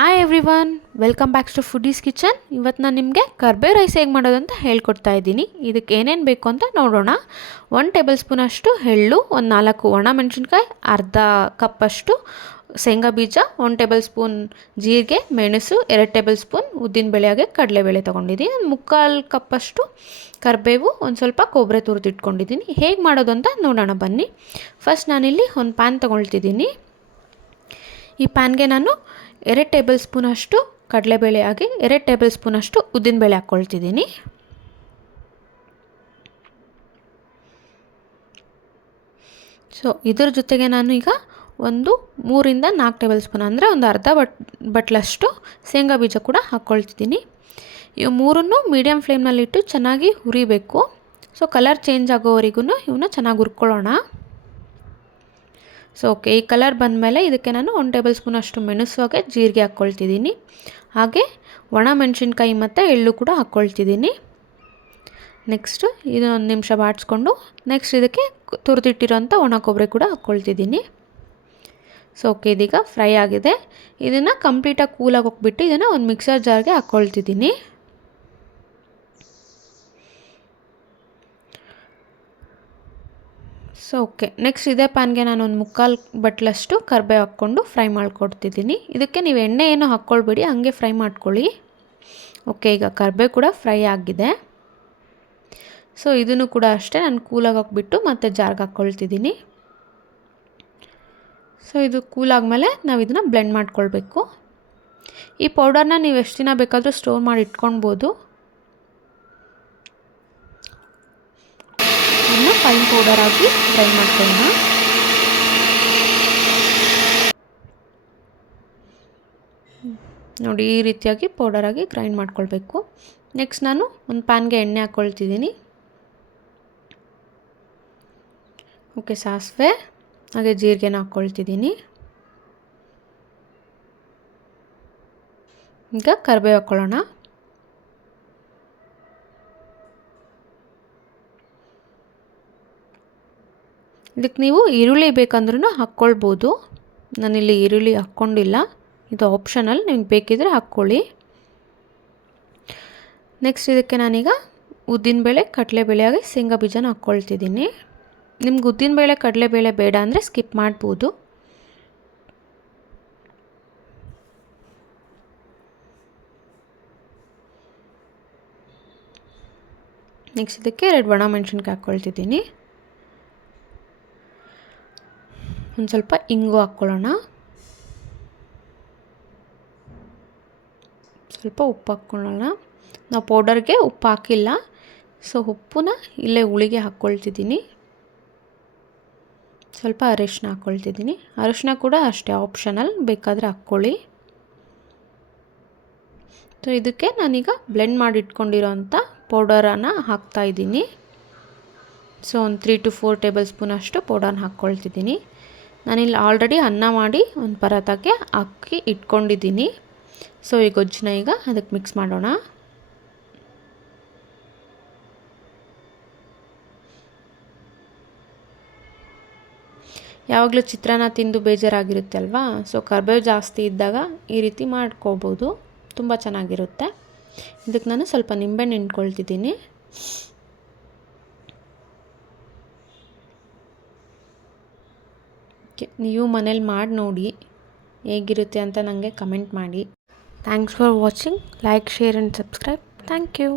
Hi everyone welcome backs to Foodies Kitchen ಇವತ್ತು ನಾನು ನಿಮಗೆ ಕರ್ಬೇ ರೈಸ್ ಹೇಗೆ ಮಾಡೋದು ಅಂತ ಹೇಳ್ಕೊಡ್ತಾ ಇದ್ದೀನಿ. ಇದಕ್ಕೆ ಏನೇನು ಬೇಕು ಅಂತ ನೋಡೋಣ. ಒನ್ ಟೇಬಲ್ ಸ್ಪೂನಷ್ಟು ಎಳ್ಳು, ಒಂದು ನಾಲ್ಕು ಒಣ ಮೆಣಸಿನ್ಕಾಯಿ, ಅರ್ಧ ಕಪ್ಪಷ್ಟು ಶೇಂಗಾ ಬೀಜ ಒನ್ ಟೇಬಲ್ ಸ್ಪೂನ್ ಜೀರಿಗೆ, ಮೆಣಸು, ಎರಡು ಟೇಬಲ್ ಸ್ಪೂನ್ ಉದ್ದಿನಬೇಳೆ ಹಾಗೆ ಕಡಲೆಬೇಳೆ ತೊಗೊಂಡಿದ್ದೀನಿ. ಒಂದು ಮುಕ್ಕಾಲು ಕಪ್ಪಷ್ಟು ಕರಿಬೇವು, ಒಂದು ಸ್ವಲ್ಪ ಕೊಬ್ಬರಿ ತುರಿದಿಟ್ಕೊಂಡಿದ್ದೀನಿ ಹೇಗೆ ಮಾಡೋದು ಅಂತ ನೋಡೋಣ ಬನ್ನಿ. ಫಸ್ಟ್ ನಾನಿಲ್ಲಿ ಒಂದು ಪ್ಯಾನ್ ತೊಗೊಳ್ತಿದ್ದೀನಿ. ಈ ಪ್ಯಾನ್ಗೆ ನಾನು ಎರಡು ಟೇಬಲ್ ಸ್ಪೂನಷ್ಟು ಕಡಲೆಬೇಳೆ ಹಾಕಿ, ಎರಡು ಟೇಬಲ್ ಸ್ಪೂನಷ್ಟು ಉದ್ದಿನಬೇಳೆ ಹಾಕ್ಕೊಳ್ತಿದ್ದೀನಿ. ಸೊ ಇದ್ರ ಜೊತೆಗೆ ನಾನು ಈಗ ಒಂದು ಮೂರಿಂದ ನಾಲ್ಕು ಟೇಬಲ್ ಸ್ಪೂನ್ ಅಂದರೆ ಒಂದು ಅರ್ಧ ಬಟ್, ಬಟ್ಲಷ್ಟು ಶೇಂಗಾ ಬೀಜ ಕೂಡ ಹಾಕ್ಕೊಳ್ತಿದ್ದೀನಿ. ಇವು ಮೂರನ್ನು ಮೀಡಿಯಮ್ ಫ್ಲೇಮ್ನಲ್ಲಿಟ್ಟು ಚೆನ್ನಾಗಿ ಹುರಿಬೇಕು. ಸೊ ಕಲರ್ ಚೇಂಜ್ ಆಗೋವರೆಗೂ ಇವನ್ನ ಚೆನ್ನಾಗಿ ಹುರ್ಕೊಳ್ಳೋಣ. ಸೊ ಓಕೆ ಈ ಕಲರ್ ಬಂದಮೇಲೆ ಇದಕ್ಕೆ ನಾನು ಒಂದು ಟೇಬಲ್ ಸ್ಪೂನ್ ಅಷ್ಟು ಮೆಣಸು ಹಾಗೆ ಜೀರಿಗೆ ಹಾಕ್ಕೊಳ್ತಿದ್ದೀನಿ. ಹಾಗೆ ಒಣ ಮೆಣಸಿನ್ಕಾಯಿ ಮತ್ತು ಎಳ್ಳು ಕೂಡ ಹಾಕ್ಕೊಳ್ತಿದ್ದೀನಿ. ನೆಕ್ಸ್ಟು ಇದೊಂದು ನಿಮಿಷ ಬಾಡಿಸ್ಕೊಂಡು ನೆಕ್ಸ್ಟ್ ಇದಕ್ಕೆ ತುರಿದಿಟ್ಟಿರೋಂಥ ಒಣ ಕೊಬ್ಬರಿ ಕೂಡ ಹಾಕ್ಕೊಳ್ತಿದ್ದೀನಿ. ಸೊ ಓಕೆ ಇದೀಗ ಫ್ರೈ ಆಗಿದೆ. ಇದನ್ನು ಕಂಪ್ಲೀಟಾಗಿ ಕೂಲಾಗಿ ಹೋಗ್ಬಿಟ್ಟು ಇದನ್ನು ಒಂದು ಮಿಕ್ಸರ್ ಜಾರ್ಗೆ ಹಾಕ್ಕೊಳ್ತಿದ್ದೀನಿ. ಸೊ ಓಕೆ ನೆಕ್ಸ್ಟ್ ಇದೇ ಪ್ಯಾನ್ಗೆ ನಾನು ಒಂದು ಮುಕ್ಕಾಲು ಬಟ್ಲಷ್ಟು ಕರ್ಬೇವು ಹಾಕ್ಕೊಂಡು ಫ್ರೈ ಮಾಡ್ಕೊಡ್ತಿದ್ದೀನಿ. ಇದಕ್ಕೆ ನೀವು ಎಣ್ಣೆ ಏನು ಹಾಕ್ಕೊಳ್ಬೇಡಿ, ಹಂಗೆ ಫ್ರೈ ಮಾಡ್ಕೊಳ್ಳಿ. ಓಕೆ ಈಗ ಕರ್ಬೇವು ಕೂಡ ಫ್ರೈ ಆಗಿದೆ. ಸೊ ಇದನ್ನು ಕೂಡ ಅಷ್ಟೇ ನಾನು ಕೂಲಾಗಿ ಹಾಕ್ಬಿಟ್ಟು ಮತ್ತೆ ಜಾರ್ಗೆ ಹಾಕ್ಕೊಳ್ತಿದ್ದೀನಿ. ಸೊ ಇದು ಕೂಲ್ ಆದಮೇಲೆ ನಾವು ಇದನ್ನು ಬ್ಲೆಂಡ್ ಮಾಡ್ಕೊಳ್ಬೇಕು. ಈ ಪೌಡರ್ನ ನೀವು ಎಷ್ಟು ದಿನ ಬೇಕಾದರೂ ಸ್ಟೋರ್ ಮಾಡಿ ಇಟ್ಕೊಳ್ಬೋದು ಇದನ್ನು ಫೈನ್ ಪೌಡರ್ ಹಾಕಿ ಗ್ರೈಂಡ್ ಮಾಡ್ಕೊಳ್ಳೋಣ. ನೋಡಿ, ಈ ರೀತಿಯಾಗಿ ಪೌಡರಾಗಿ ಗ್ರೈಂಡ್ ಮಾಡ್ಕೊಳ್ಬೇಕು. ನೆಕ್ಸ್ಟ್ ನಾನು ಒಂದು ಪ್ಯಾನ್ಗೆ ಎಣ್ಣೆ ಹಾಕ್ಕೊಳ್ತಿದ್ದೀನಿ ಓಕೆ, ಸಾಸಿವೆ, ಹಾಗೆ ಜೀರಿಗೆನ ಹಾಕ್ಕೊಳ್ತಿದ್ದೀನಿ ಈಗ ಕರಿಬೇವು ಹಾಕ್ಕೊಳ್ಳೋಣ ಇದಕ್ಕೆ ನೀವು ಈರುಳ್ಳಿ ಬೇಕಂದ್ರೂ ಹಾಕ್ಕೊಳ್ಬೋದು. ನಾನಿಲ್ಲಿ ಈರುಳ್ಳಿ ಹಾಕ್ಕೊಂಡಿಲ್ಲ. ಇದು ಆಪ್ಷನಲ್ ನಿಮ್ಗೆ ಬೇಕಿದ್ರೆ ಹಾಕ್ಕೊಳ್ಳಿ. ನೆಕ್ಸ್ಟ್ ಇದಕ್ಕೆ ನಾನೀಗ ಉದ್ದಿನಬೇಳೆ, ಕಡಲೆಬೇಳೆ ಆಗಿ ಶೇಂಗಾ ಬೀಜನ ಹಾಕ್ಕೊಳ್ತಿದ್ದೀನಿ. ನಿಮ್ಗೆ ಉದ್ದಿನಬೇಳೆ, ಕಡಲೆಬೇಳೆ ಬೇಡ ಅಂದರೆ ಸ್ಕಿಪ್ ಮಾಡ್ಬೋದು. ನೆಕ್ಸ್ಟ್ ಇದಕ್ಕೆ ಎರಡು ಒಣ ಮೆಣಸಿನ್ಕಾಯಿ ಹಾಕ್ಕೊಳ್ತಿದ್ದೀನಿ. ಒಂದು ಸ್ವಲ್ಪ ಇಂಗು ಹಾಕ್ಕೊಳ್ಳೋಣ. ಸ್ವಲ್ಪ ಉಪ್ಪು ಹಾಕ್ಕೊಳ್ಳೋಣ. ನಾವು ಪೌಡರ್ಗೆ ಉಪ್ಪು ಹಾಕಿಲ್ಲ. ಸೊ, ಉಪ್ಪನ್ನ ಇಲ್ಲೇ ಹುಳಿಗೆ ಹಾಕ್ಕೊಳ್ತಿದ್ದೀನಿ. ಸ್ವಲ್ಪ ಅರಿಶಿನ ಹಾಕ್ಕೊಳ್ತಿದ್ದೀನಿ. ಅರಿಶಿನ ಕೂಡ ಅಷ್ಟೇ ಆಪ್ಷನಲ್ ಬೇಕಾದರೆ ಹಾಕ್ಕೊಳ್ಳಿ. ಸೊ ಇದಕ್ಕೆ ನಾನೀಗ ಬ್ಲೆಂಡ್ ಮಾಡಿ ಇಟ್ಕೊಂಡಿರೋಂಥ ಪೌಡರನ್ನು ಹಾಕ್ತಾಯಿದ್ದೀನಿ ಸೊ ಒಂದು three two four table spoon ಅಷ್ಟು ಪೌಡರ್ನ ಹಾಕ್ಕೊಳ್ತಿದ್ದೀನಿ. ನಾನಿಲ್ಲಿ ಆಲ್ರೆಡಿ ಅನ್ನ ಮಾಡಿ ಒಂದು ಪರಾತಕ್ಕೆ ಅಕ್ಕಿ ಇಟ್ಕೊಂಡಿದ್ದೀನಿ. ಸೊ ಈ ಗೊಜ್ಜನ್ನ ಈಗ ಅದಕ್ಕೆ ಮಿಕ್ಸ್ ಮಾಡೋಣ. ಯಾವಾಗಲೂ ಚಿತ್ರಾನ್ನ ತಿಂದು ಬೇಜಾರಾಗಿರುತ್ತೆ ಅಲ್ವಾ? ಸೊ ಕರ್ಬೇವು ಜಾಸ್ತಿ ಇದ್ದಾಗ ಈ ರೀತಿ ಮಾಡ್ಕೋಬೋದು. ತುಂಬ ಚೆನ್ನಾಗಿರುತ್ತೆ. ಇದಕ್ಕೆ ನಾನು ಸ್ವಲ್ಪ ನಿಂಬೆಹಣ್ಣು ಹಿಂಡ್ಕೊಳ್ತಿದ್ದೀನಿ ನೀವು ಮನೇಲಿ ಮಾಡಿ ನೋಡಿ ಹೇಗಿರುತ್ತೆ ಅಂತ ನನಗೆ ಕಮೆಂಟ್ ಮಾಡಿ. Thanks for watching, like, share and subscribe. Thank you.